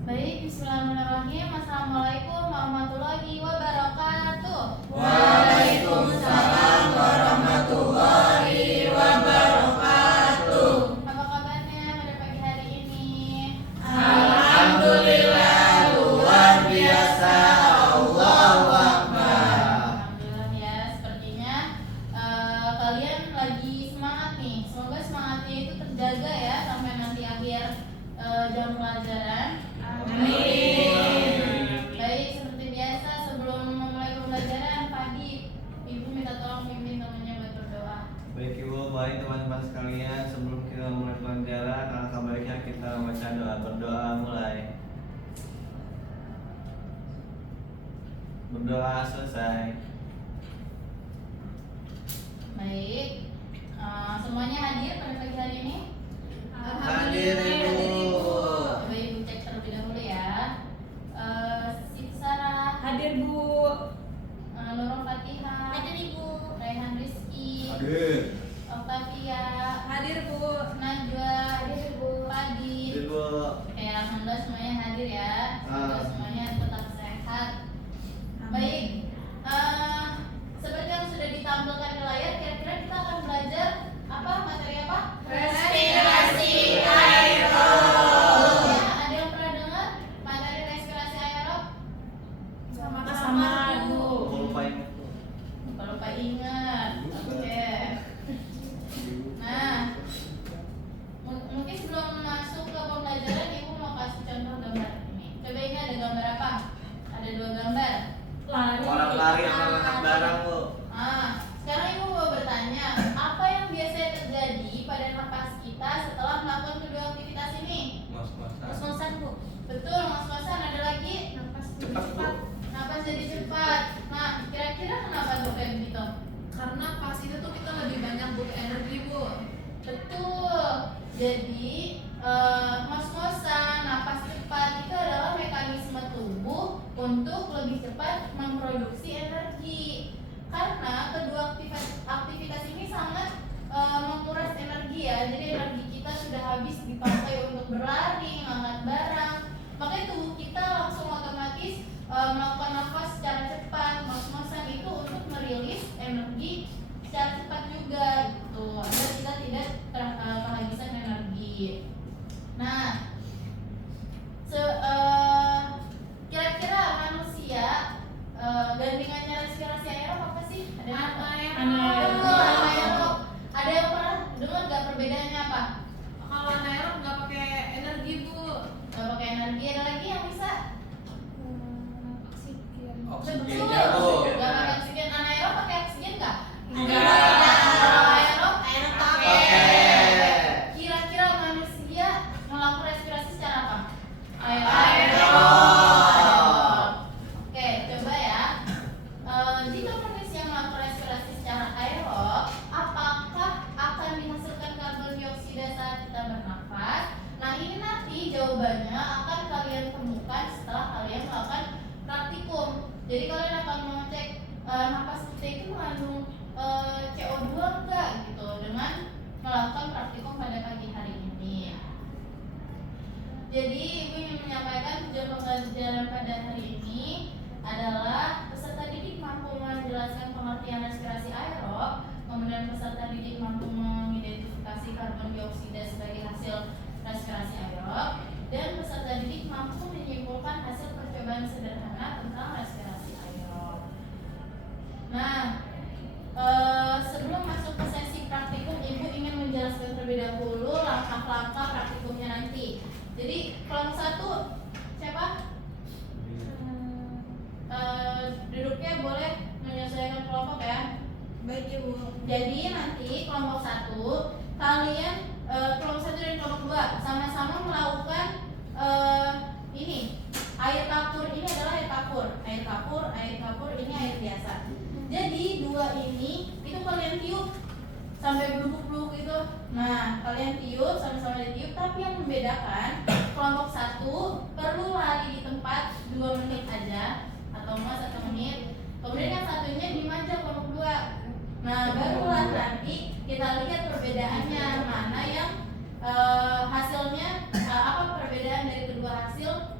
Baik, bismillahirrahmanirrahim. Assalamualaikum warahmatullahi wabarakatuh. Waalaikumsalam warahmatullahi wabarakatuh. Apa kabarnya pada pagi hari ini? Alhamdulillah luar biasa. Allahu Akbar. Alhamdulillah ya, sepertinya kalian lagi semangat nih. Semoga semangatnya itu terjaga ya sampai nanti akhir jam pelajaran. Amin. Baik, seperti biasa sebelum memulai pembelajaran, Fadi, Ibu minta tolong pimpin temannya buat berdoa. Baik Ibu, baik teman-teman sekalian, sebelum kita mulai pelajaran, alangkah baiknya kita membaca doa. Berdoa mulai. Berdoa selesai. Baik, semuanya hadir pada pagi hari ini? Hadir, Ibu. Coba Ibu cek terlebih dahulu ya. Siti Sarah, Hadir Bu. Nurul Fatihah, Hadir Ibu. Raihan Rizky, Hadir. Octavia, Hadir Bu. Najwa, hadir Bu, Fadi. Ibu. Oke, alhamdulillah semuanya hadir ya. Semoga semuanya tetap sehat. Baik, seperti yang sudah ditampilkan di layar, kira-kira kita akan belajar apa, materi apa? Respirasi aerob. Ya, ada yang pernah dengar materi respirasi aerob? Sama-sama Bu. Lupa ingat tuh. Lupa ingat. Oke. Nah, mungkin sebelum masuk ke pembelajaran, Ibu mau kasih contoh gambar ini. Coba ini ada gambar apa? Ada dua gambar. Lari. Orang lari yang mengangkat barang Bu. Sekarang Ibu mau bertanya, apa yang biasanya terjadi pada napas kita setelah melakukan kedua aktivitas ini? Mas-masan. Ngos-ngosan Bu. Betul, mas-masan. Ada lagi? Napas Cepat Bu. Napas jadi cepat. Nah, kira-kira kenapa tuh kayak begitu? Karena pas itu tuh kita lebih banyak butuh energi Bu. Betul. Jadi ngos-ngosan, napas cepat itu adalah mekanisme tubuh untuk lebih cepat memproduksi energi. Karena kedua aktivitas ini sangat menguras energi ya. Jadi energi kita sudah habis dipakai untuk berlari, mengangkat barang. Makanya tubuh kita langsung otomatis melakukan nafas secara cepat. Ngos-ngosan itu untuk merilis energi secara cepat juga gitu, agar kita tidak kehabisan energi. Nah, kira-kira manusia gandengannya respirasi aerob apa sih? Ada yang apa? Anaerob. Betul, anaerob. Ada yang pernah dengar nggak perbedaannya apa? Kalau anaerob nggak pakai energi Bu. Nggak pakai energi. Ada lagi yang bisa? Oksigen. Oksigennya Betul. Bu. Nggak pakai oksigen. Anaerob pakai oksigen nggak? Enggak. Kalau aerob Oke. Kira-kira manusia melakukan respirasi secara apa? Aerob. Oke, coba ya. Jika manusia melakukan respirasi secara aerob, apakah akan dihasilkan karbon dioksida saat kita bernafas? Nah, ini nanti jawabannya akan kalian temukan setelah kalian melakukan praktikum. Jadi kalian akan mengecek napas kita itu mengandung CO2 enggak gitu dengan melakukan praktikum pada pagi hari ini. Jadi Ibu ingin menyampaikan tujuan pembelajaran pada hari ini adalah peserta didik mampu menjelaskan pengertian respirasi aerob, kemudian peserta didik mampu mengidentifikasi karbon dioksida sebagai hasil respirasi aerob, dan peserta didik mampu menyimpulkan hasil percobaan sederhana tentang respirasi aerob. Nah, sebelum masuk ke sesi praktikum, Ibu ingin menjelaskan terlebih dahulu langkah-langkah praktikumnya nanti. Jadi kelompok 1 siapa? Duduknya boleh menyesuaikan kelompok ya. Baik ya Bu. Jadi nanti kelompok 1 kalian kelompok 1 dan kelompok 2 sama-sama melakukan ini air kapur. Ini adalah air kapur. Air kapur ini air biasa. Jadi dua ini itu kalian tiup sampai blubuk-blubuk itu. Nah, kalian tiup sama-sama ditiup, tapi yang membedakan kelompok 1 perlu lari di tempat 2 menit aja atau enggak 1 menit. Kemudian yang satunya dimanja kelompok 2. Nah, barulah nanti kita lihat perbedaannya mana yang hasilnya apa perbedaan dari kedua hasil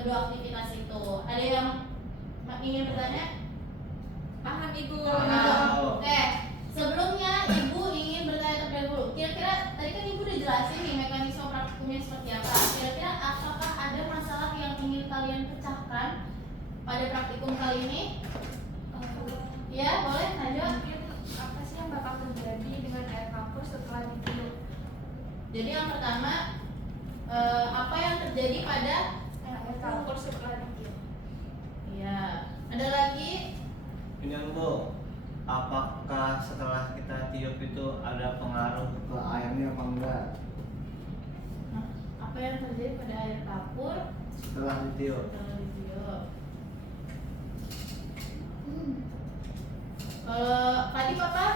kedua aktivitas itu. Ada yang ingin bertanya? Paham Ibu. Paham. Oke, sebelumnya Ibu ingin bertanya terlebih dahulu. Kira-kira tadi kan Ibu udah jelasin nih mekanisme praktikumnya seperti apa. Kira-kira apakah ada masalah yang ingin kalian pecahkan pada praktikum kali ini? Ya, boleh Najwa. Mungkin apa sih yang bakal terjadi dengan air kapur setelah ditiup? Jadi yang pertama, apa yang terjadi pada Air kapur setelah ditiup. ya, ada lagi? Ini Bu, apakah setelah kita tiup itu ada pengaruh ke airnya apa enggak? Nah, apa yang terjadi pada air kapur Setelah ditiup. setelah ditiup? Kalau tadi apa?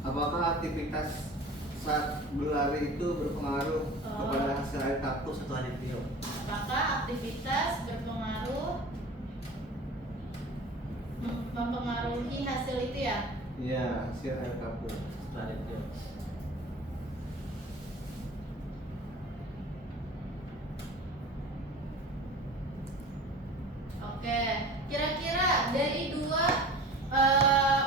Apakah aktivitas saat berlari itu berpengaruh kepada hasil air kapur setelah ditiup? Apakah aktivitas berpengaruh mempengaruhi hasil itu ya? Iya, hasil air kapur setelah ditiup. Oke, kira-kira dari dua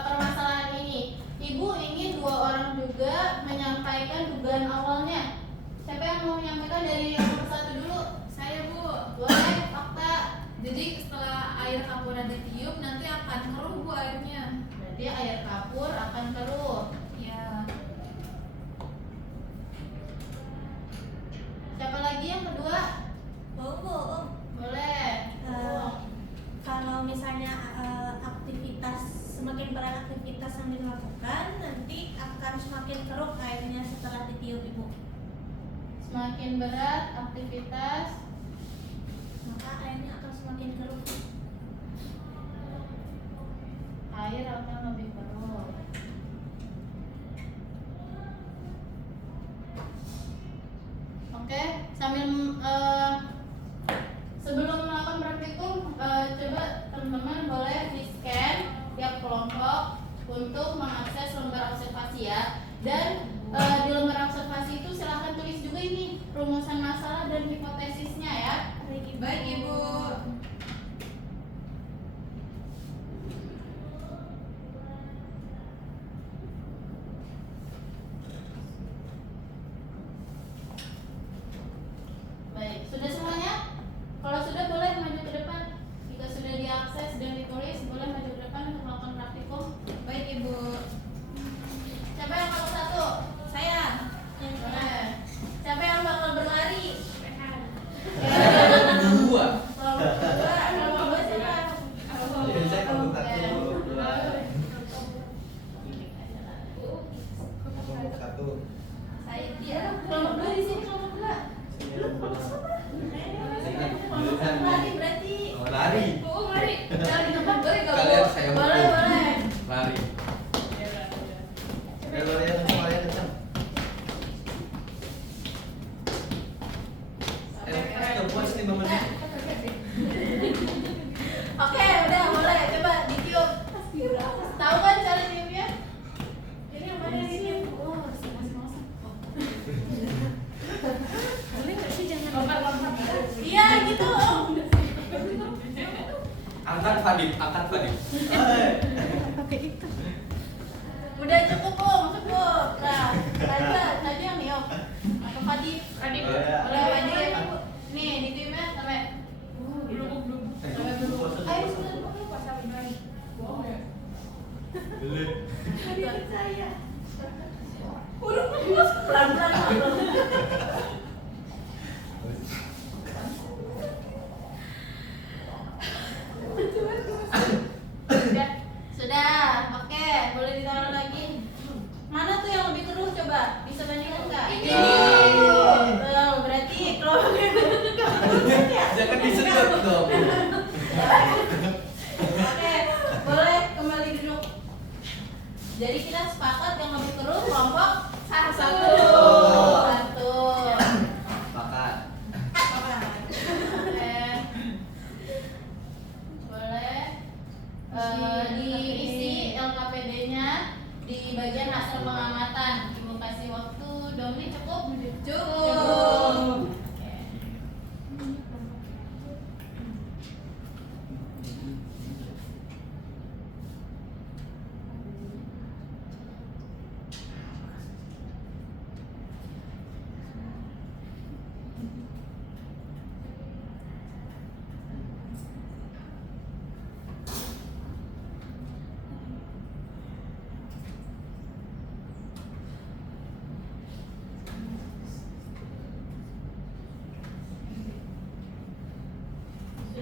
permasalahan ini, Ibu ingin dua orang juga menyampaikan dugaan awalnya. Siapa yang mau menyampaikan dari yang nomor satu dulu? Saya Bu. Boleh, Fakta. Jadi setelah air kapur ditiup nanti akan keruh Bu airnya. Berarti air kapur akan keruh. Ya. Siapa lagi yang kedua? Bu, Boleh. kalau misalnya aktivitas semakin berat aktivitas yang dilakukan nanti akan semakin keruh airnya setelah ditiup Ibu. Semakin berat aktivitas, Maka airnya akan semakin keruh. air akan lebih keruh. Oke, sambil sebelum melakukan praktikum, coba teman-teman boleh di-scan tiap kelompok untuk mengakses lembar observasi ya. Dan di lembar observasi itu silahkan tulis juga ini rumusan masalah dan hipotesisnya ya. Baik Ibu. Baik, sudah semuanya? Kalau sudah boleh maju ke depan. Jika sudah diakses dan ditulis, boleh maju ke depan untuk melakukan praktikum. Baik Ibu. Siapa yang nomor satu? Saya yang Boleh. Siapa yang bakal berlari? Dua. Kelompok kedua, kelompok dua siapa? Jadi saya kelompok Oke. satu, dua. Kelompok satu. Saya dia kelompok dua di sini kelompok dua. Kelompok satu lari berarti. Oh, lari. Oh, mari. Lari tempat boleh gak? Kalian saya Boleh hukum. boleh. Lari. Lari yang kencang, lari yang kencang. Ayo, puas 5 menit. Oke, udah boleh. Coba ditiup. Tahu kan cara tiupnya? Ini yang mana ini? Oh, masing-masing. boleh nggak sih jangan Lompat-lompat. Iya gitu. Angkat Fadip, angkat Fadip. pakai itu. Udah cukup cukup. Nah, Najwa yang niup. Atau Fadi? Fadi. Boleh Fadi. Nih, ditiupnya sampai. Sampai berubah. Ayo sudah berubah sampai lagi. Bohong ya? Tadi percaya. Udah pelan-pelan. Sudah,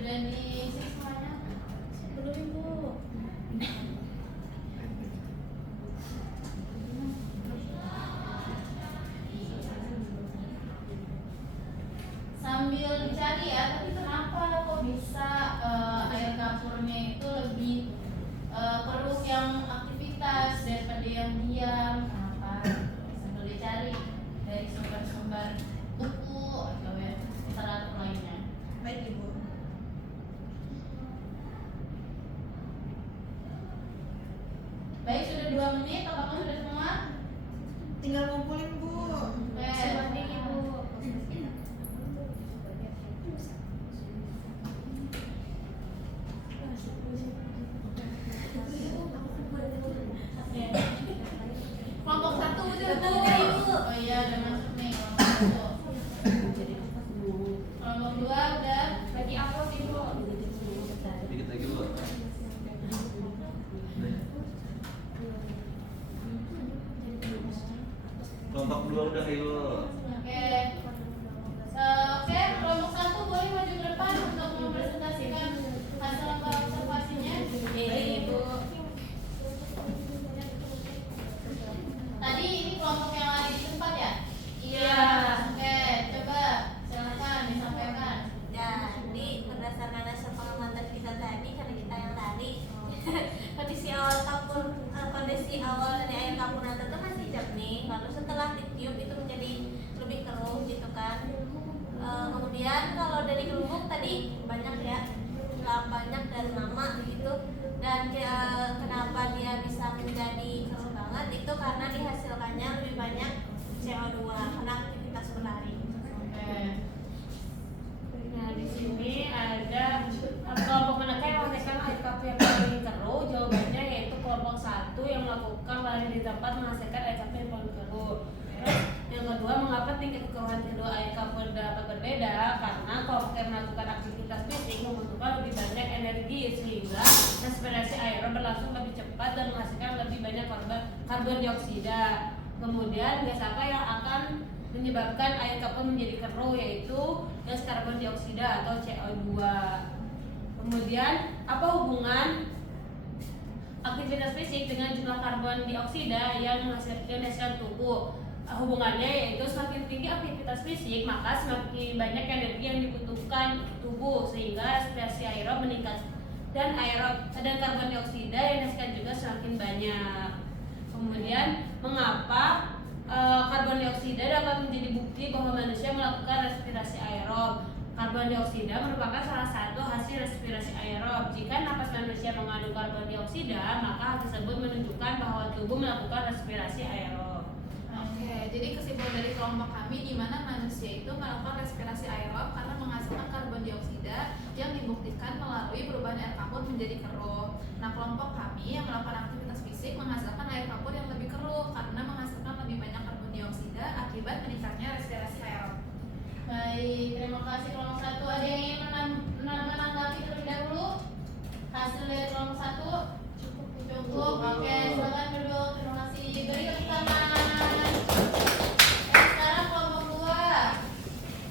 Sudah diisi semuanya? Belum Ibu. Sambil dicari ya, tapi kenapa kok bisa air kapurnya itu lebih keruh yang aktivitas daripada yang diam? Kenapa? Sambil dicari dari sumber-sumber buku atau ya literatur lainnya. Baik Ibu. Baik, sudah 2 menit, apakah sudah semua? Tinggal ngumpulin Bu. Oke. Seperti Ibu. Kelompok 1 udah Bu. Oh iya, udah masuk nih kelompok 1. Kelompok 2 udah. Bagi upload Ibu. Dikit lagi Bu. Kelompok 2 udah Ibu. Oke. Oke, kelompok 1 boleh maju ke depan untuk mempresentasikan hasil observasinya. Baik Ibu. Tadi ini kelompok yang lari di tempat ya? Iya. Oke, coba silakan disampaikan. Jadi berdasarkan hasil pengamatan kita tadi, karena kita yang lari, kondisi awal dari air karbonat itu masih jernih, lalu setelah ditiup itu menjadi lebih keruh gitu kan. Kemudian kalau dari gelembung tadi banyak ya, banyak dan lama gitu. Dan kenapa dia bisa menjadi keruh banget itu karena dihasilkannya lebih banyak CO2 karena aktivitas berlari. Oke. Nah, di sini ada kelompok manakah yang menghasilkan air kapur yang paling keruh? Jawabannya yaitu kelompok 1 yang melakukan lari di tempat menghasilkan air kapur yang paling keruh. Terus yang kedua, mengapa tingkat kekeruhan kedua air kapur dapat berbeda? Karena kelompok yang melakukan aktivitas fisik membutuhkan lebih banyak energi sehingga respirasi aerob berlangsung lebih cepat dan menghasilkan lebih banyak karbon dioksida. Kemudian gas apa yang akan menyebabkan air kapur menjadi keruh, yaitu gas karbon dioksida atau CO2. Kemudian apa hubungan aktivitas fisik dengan jumlah karbon dioksida yang dihasilkan tubuh? Hubungannya yaitu semakin tinggi aktivitas fisik maka semakin banyak energi yang dibutuhkan tubuh sehingga respirasi aerob meningkat dan karbon dioksida yang dihasilkan juga semakin banyak. Kemudian mengapa karbon dioksida dapat menjadi bukti bahwa manusia melakukan respirasi aerob? Karbon dioksida merupakan salah satu hasil respirasi aerob. Jika napas manusia mengandung karbon dioksida, maka hal tersebut menunjukkan bahwa tubuh melakukan respirasi aerob. Oke, jadi kesimpulan dari kelompok kami di mana manusia itu melakukan respirasi aerob karena menghasilkan karbon dioksida yang dibuktikan melalui perubahan air kapur menjadi keruh. Nah, kelompok kami yang melakukan aktivitas fisik menghasilkan air kapur yang lebih keruh karena menghasilkan lebih banyak karbon dioksida akibat meningkatnya respirasi aerob. Baik, terima kasih kelompok 1. Ada yang ingin menanggapi terlebih dahulu hasil dari kelompok 1? Cukup. Oke, silakan duduk. Terima kasih. Beri tepuk tangan. Sekarang kelompok 2.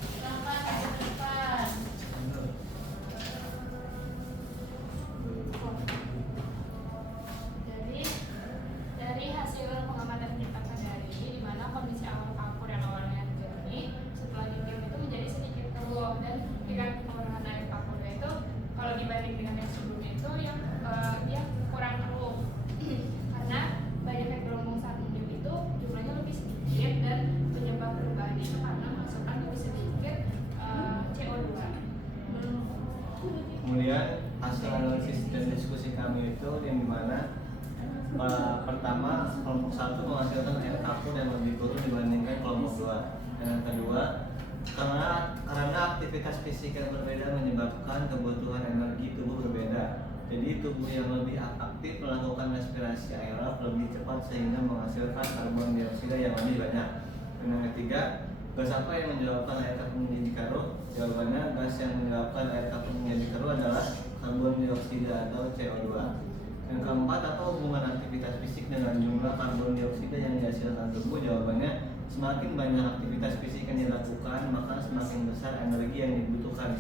Silakan maju ke depan. Jadi dari hasil pengamatan kita tadi, di mana kondisi awal kapur yang awalnya jernih, setelah ditiup itu menjadi sedikit keruh dan tingkat kekeruhan air kapurnya itu kalau dibanding dengan yang sebelumnya itu yang dia kurang keruh karena banyaknya gelombang saat meniup itu jumlahnya lebih sedikit dan penyebab perubahan itu karena menghasilkan lebih sedikit CO2. Kemudian hasil analisis dan diskusi kami itu yang dimana pertama kelompok 1 menghasilkan air kapur yang lebih keruh dibandingkan kelompok 2. Dan yang kedua, karena aktivitas fisik yang berbeda menyebabkan kebutuhan energi tubuh berbeda. Jadi tubuh yang lebih aktif melakukan respirasi aerob lebih cepat sehingga menghasilkan karbon dioksida yang lebih banyak. Dan yang ketiga, gas apa yang menyebabkan air kapur menjadi keruh? Jawabannya, gas yang menyebabkan air kapur menjadi keruh adalah karbon dioksida atau CO2. Yang keempat, apa hubungan aktivitas fisik dengan jumlah karbon dioksida yang dihasilkan tubuh? Jawabannya, semakin banyak aktivitas fisik yang dilakukan maka semakin besar energi yang dibutuhkan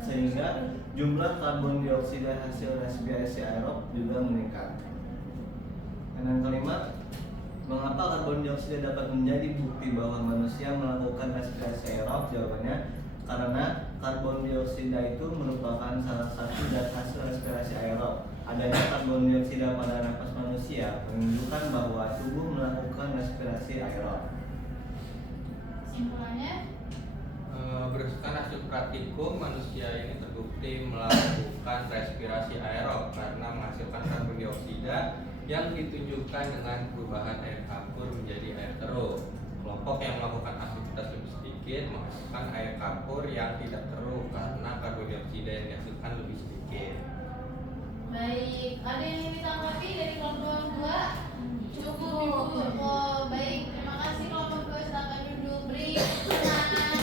sehingga jumlah karbon dioksida hasil respirasi aerob juga meningkat. Dan yang kelima, mengapa karbon dioksida dapat menjadi bukti bahwa manusia melakukan respirasi aerob? Jawabannya karena karbon dioksida itu merupakan salah satu zat hasil respirasi aerob. Adanya karbon dioksida pada napas manusia menunjukkan bahwa tubuh melakukan respirasi aerob. Kesimpulannya, berdasarkan hasil praktikum, manusia ini terbukti melakukan respirasi aerob karena menghasilkan karbon dioksida yang ditunjukkan dengan perubahan air kapur menjadi air keruh. Kelompok yang melakukan aktivitas lebih sedikit menghasilkan air kapur yang tidak keruh karena karbon dioksida yang dihasilkan lebih sedikit. baik. Ada yang ingin ditanggapi dari kelompok 2? Cukup Ibu. Oh, baik. Terima kasih kelompok 2. Silakan duduk. Beri tangan.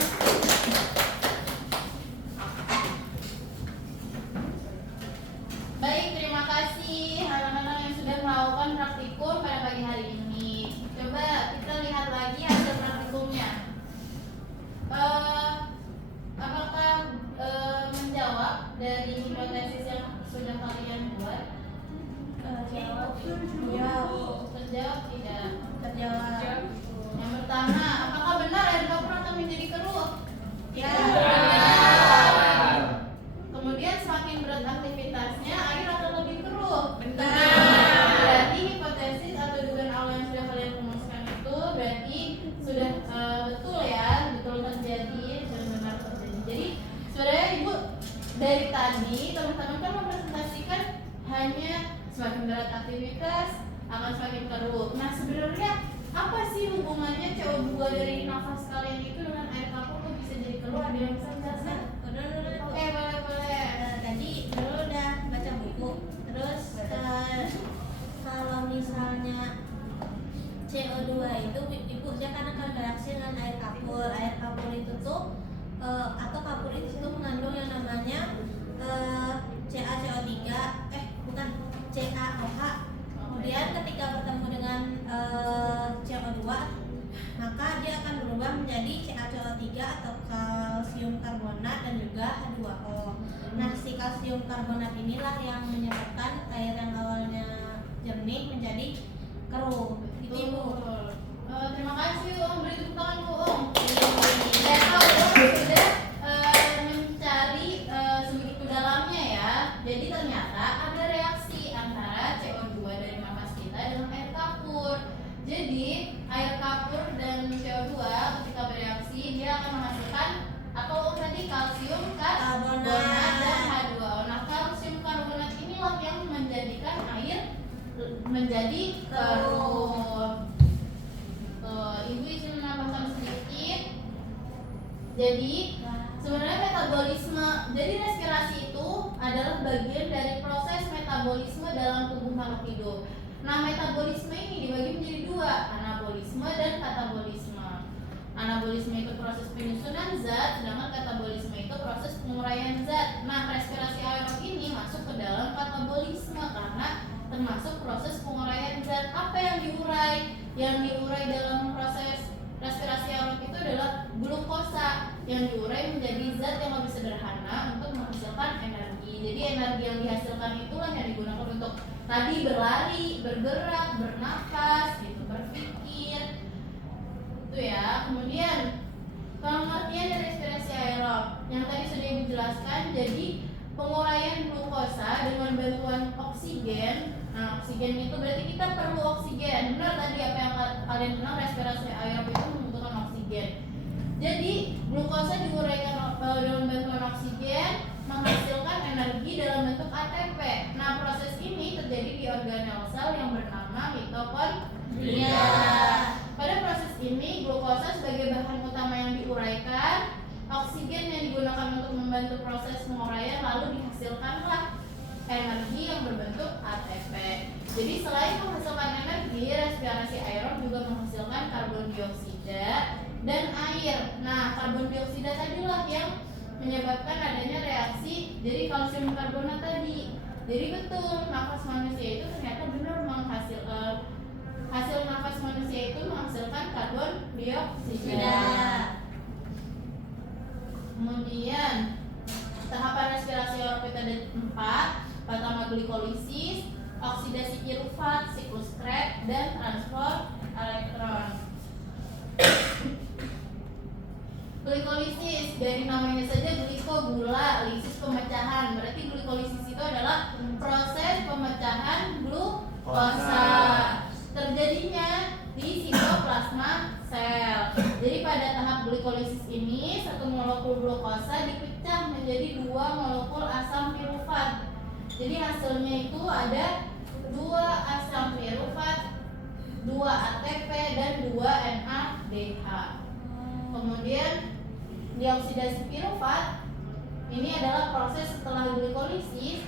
Baik, terima kasih anak-anak yang sudah melakukan praktikum pada pagi hari ini. Coba kita lihat lagi hasil praktikumnya. Apakah menjawab dari hipotesis yang sudah kalian buat? Terjawab. Terjawab tidak? Terjawab. Yang pertama, apakah benar air kapur akan menjadi keruh? Ya. Benar. Kemudian semakin berat aktivitasnya, air akan lebih keruh. Benar. Berarti hipotesis atau dugaan awal yang sudah kalian rumuskan itu berarti sudah betul ya, betul terjadi dan benar terjadi. Jadi sebenarnya Ibu dari tadi teman-teman kan mempresentasikan hanya semakin berat aktivitas akan semakin keruh. Nah sebenarnya apa sih hubungannya CO2 dari nafas kalian itu dengan air kapur kok bisa jadi keruh? Ada yang bisa menjelaskan? Oke, boleh. Tadi dulu udah baca buku. Terus kalau misalnya CO2 itu ibu dia kan akan bereaksi dengan air kapur. Air kapur itu tuh atau kapur itu tuh mengandung yang namanya CaCO3 bukan CaOH. Kemudian ketika bertemu dengan CO2 maka dia akan berubah menjadi CaCO3 atau kalsium karbonat dan juga H2O. Nah, si kalsium karbonat inilah yang menyebabkan air yang awalnya jernih menjadi keruh. Itu Ibu. Terima kasih Om, beri tepuk tangan Bu Om. Dan Om sudah mencari sebegitu dalamnya ya. Jadi ternyata ada reaksi antara CO2 dari nafas kita dengan air kapur. Jadi air kapur dan CO2 ketika bereaksi dia akan menghasilkan atau tadi kalsium karbonat dan H2O. Nah, kalsium karbonat inilah yang menjadikan air menjadi keruh. Ibu izin menambahkan sedikit. Jadi sebenarnya metabolisme, jadi respirasi itu adalah bagian dari proses metabolisme dalam tubuh makhluk hidup. Nah, metabolisme ini dibagi menjadi dua, anabolisme dan katabolisme. Anabolisme itu proses penyusunan zat, sedangkan katabolisme itu proses penguraian zat. Nah, respirasi aerob ini masuk ke dalam katabolisme karena termasuk proses penguraian zat. Apa yang diurai? Yang diurai dalam proses respirasi aerob itu adalah glukosa yang diurai menjadi zat yang lebih sederhana untuk menghasilkan energi. Jadi energi yang dihasilkan itulah yang digunakan untuk tadi berlari, bergerak, bernapas, gitu, berpikir. Itu ya. Kemudian pengertian dari respirasi aerob yang tadi sudah Ibu jelaskan. Jadi penguraian glukosa dengan bantuan oksigen. Nah, oksigen itu berarti kita perlu oksigen. Benar tadi apa yang kalian bilang, respirasi aerob itu membutuhkan oksigen. Jadi glukosa diuraikan dengan bantuan oksigen menghasilkan energi dalam bentuk ATP. Nah, proses ini terjadi di organel sel yang bernama mitokondria. Pada proses ini glukosa sebagai bahan utama yang diuraikan, oksigen yang digunakan untuk membantu proses penguraian, lalu dihasilkanlah energi yang berbentuk ATP. Jadi selain menghasilkan energi, respirasi aerob juga menghasilkan karbon dioksida dan air. Nah, karbon dioksida tadilah yang menyebabkan adanya reaksi jadi kalsium karbonat tadi. Jadi betul, nafas manusia itu ternyata benar hasil nafas manusia itu menghasilkan karbon dioksida. Kemudian tahapan respirasi aerobik ada 4. Pertama glikolisis, oksidasi pirufat, siklus Krebs, dan transfer elektron. Glikolisis, dari namanya saja gliko gula, lisis pemecahan. Berarti glikolisis itu adalah proses pemecahan glukosa. Terjadinya di sitoplasma sel. Jadi pada tahap glikolisis ini satu molekul glukosa dipecah menjadi 2 molekul asam pirufat. Jadi hasilnya itu ada 2 asam pirufat, 2 ATP, dan 2 NADH. Kemudian dioksidasi pirufat ini adalah proses setelah glikolisis.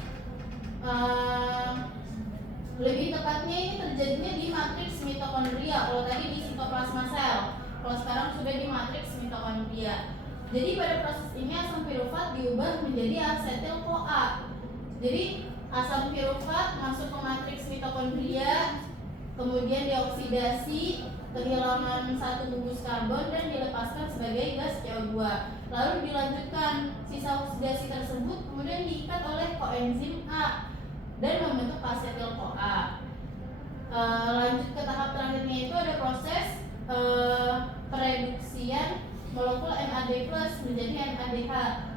Lebih tepatnya ini terjadinya di matriks mitokondria. Kalau tadi di sitoplasma sel, kalau sekarang sudah di matriks mitokondria. Jadi pada proses ini asam pirufat diubah menjadi asetil CoA. Jadi asam pirufat masuk ke matriks mitokondria, kemudian dioksidasi, kehilangan 1 gugus karbon dan dilepaskan sebagai gas CO2. Lalu dilanjutkan sisa oksidasi tersebut kemudian diikat oleh koenzim A dan membentuk asetil CoA. Lanjut ke tahap terakhirnya itu ada proses pereduksian molekul NAD+ menjadi NADH.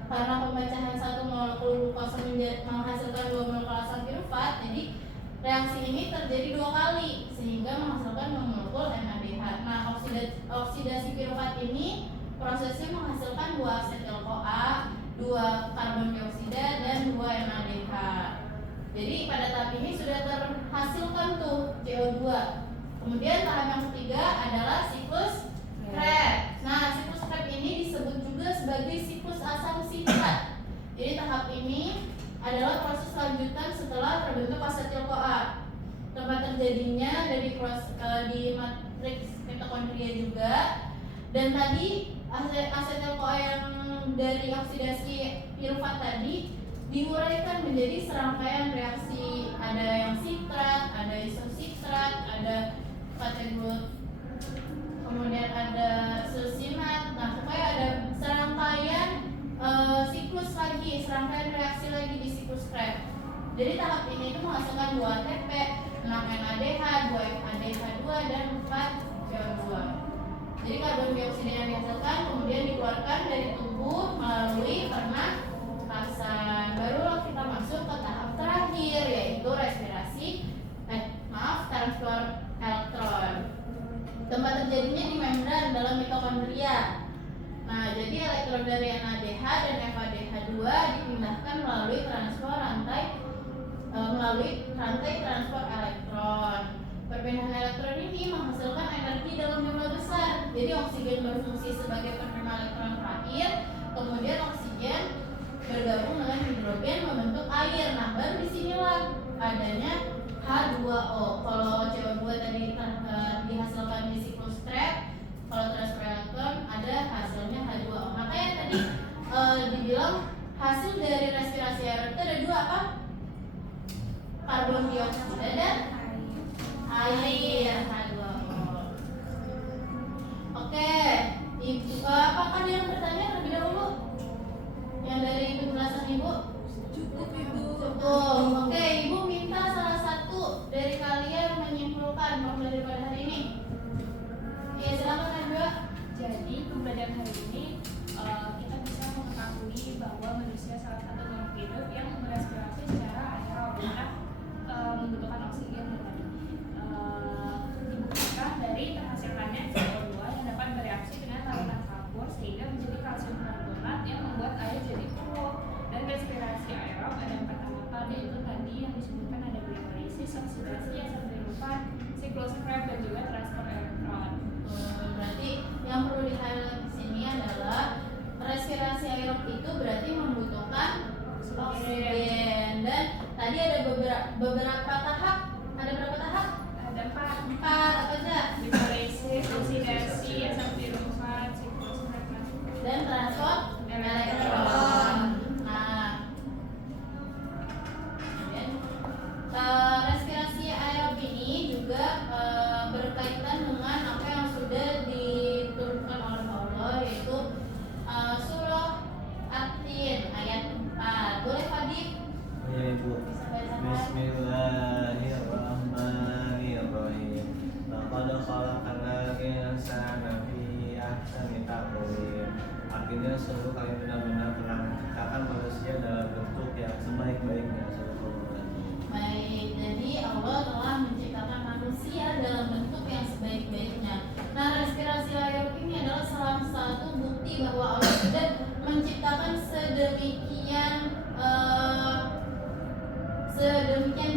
Karena pemecahan 1 molekul glukosa menghasilkan 2 molekul asam pirufat, jadi reaksi ini terjadi 2 kali sehingga menghasilkan 2 molekul NADH. Nah, oksidasi pirufat ini prosesnya menghasilkan 2 asetil CoA, 2 karbon dioksida, dan 2 NADH. Jadi pada tahap ini sudah terhasilkan tuh CO2. Kemudian tahap yang ketiga adalah siklus Krebs. Nah, siklus Krebs ini disebut juga sebagai siklus asam sitrat. Jadi tahap ini adalah proses lanjutan setelah terbentuk asetil CoA. Tempat terjadinya ada di matriks mitokondria juga. Dan tadi asetil CoA yang dari oksidasi pirufat tadi diuraikan menjadi serangkaian reaksi. Ada yang sitrat, ada isositrat, ada kategori, kemudian ada susinat. Nah, supaya ada serangkaian siklus lagi, serangkaian reaksi lagi di siklus Krebs. Jadi tahap ini itu menghasilkan 2 ATP, 6 NADH, 2 FADH2, dan 4 CO2. Jadi karbon dioksida yang dihasilkan kemudian dikeluarkan dari tubuh melalui pernapasan. Barulah kita masuk ke tahap terakhir, yaitu transfer elektron. Tempat terjadinya di membran dalam mitokondria. Nah, jadi elektron dari NADH dan FADH2 dipindahkan melalui rantai transfer elektron. Perpindahan elektron ini menghasilkan energi dalam jumlah besar. Jadi oksigen berfungsi sebagai penerima elektron terakhir, kemudian oksigen bergabung dengan hidrogen membentuk air. Nah, baru disinilah adanya H2O. Kalau CO2 tadi dihasilkan di siklus Krebs, kalau transfer elektron ada hasilnya H2O. Makanya tadi dibilang hasil dari respirasi air itu ada 2 apa? Karbon dioksida dan air, H2O. Oke, Ibu, apakah ada yang bertanya terlebih dahulu? Yang dari penjelasan Ibu? Cukup Ibu. Cukup. Oke, Ibu minta salah satu dari kalian menyimpulkan pembelajaran pada hari ini. Ya, silakan Najwa. Jadi pembelajaran hari ini kita bisa mengetahui bahwa manusia salah satu makhluk hidup yang berespirasi secara aerob karena membutuhkan oksigen tadi. Dibuktikan dari terhasilkannya CO2 yang dapat bereaksi dengan larutan kapur sehingga menjadi kalsium karbonat yang membuat air jadi keruh. Dan respirasi aerob ada 4 tahapan, yaitu tadi yang disebutkan ada glikolisis, oksidasi, asam pirufat, siklus Krebs, dan juga transfer elektron. Berarti yang perlu di-highlight di sini adalah respirasi aerob itu berarti membutuhkan oksigen. Dan tadi ada beberapa tahap. Ada berapa tahap? Ada 4. 4 apa aja? Glikolisis, oksidasi, asam pirufat, siklus Krebs, Dan transfer elektron. Nah, kemudian respirasi aerob ini juga berkaitan dengan apa yang sudah diturunkan oleh Allah, yaitu surah manusia dalam bentuk yang sebaik-baiknya. Baik, jadi Allah telah menciptakan manusia dalam bentuk yang sebaik-baiknya. Nah, respirasi aerob ini adalah salah satu bukti bahwa Allah sudah menciptakan sedemikian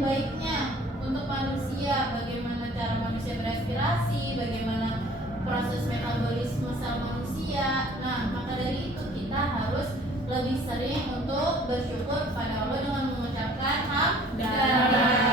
baiknya untuk manusia. Bagaimana cara manusia berrespirasi, bagaimana proses metabolisme sel manusia. Nah, maka dari itu kita harus lebih sering untuk bersyukur kepada Allah dengan mengucapkan hamdalah.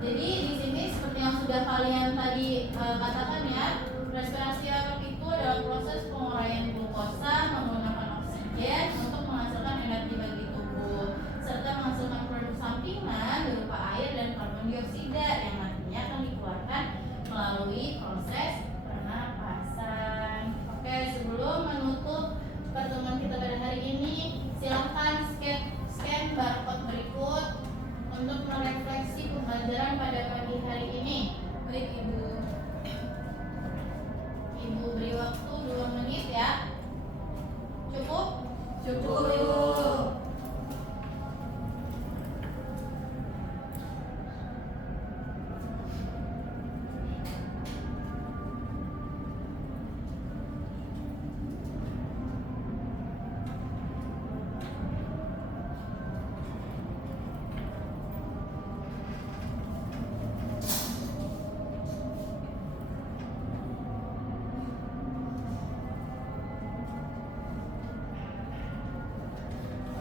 Jadi di sini seperti yang sudah kalian tadi katakan ya, respirasi aerob itu adalah proses penguraian glukosa menggunakan oksigen untuk menghasilkan energi bagi tubuh serta menghasilkan produk sampingan berupa air dan karbon dioksida yang nantinya akan dikeluarkan melalui proses pernapasan. Oke, sebelum menutup pertemuan kita pada hari ini, silahkan scan barcode berikut untuk merefleksi pembelajaran pada pagi hari ini. Baik Ibu beri waktu 2 menit ya. Cukup? Cukup Ibu.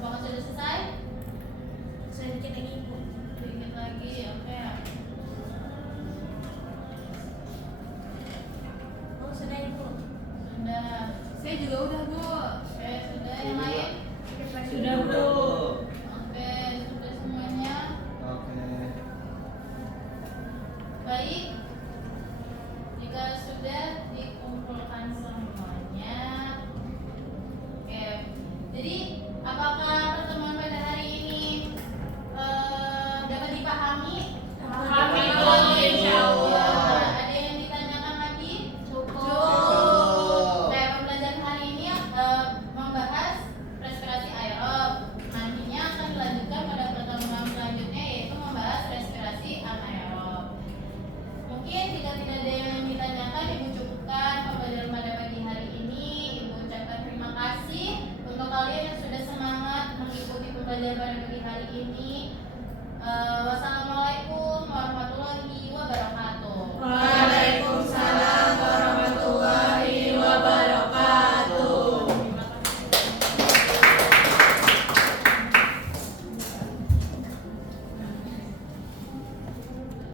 Apakah sudah selesai? Sedikit lagi Ibu. Sedikit lagi, oke. Oh sudah Ibu. Sudah. Saya juga udah, Bu.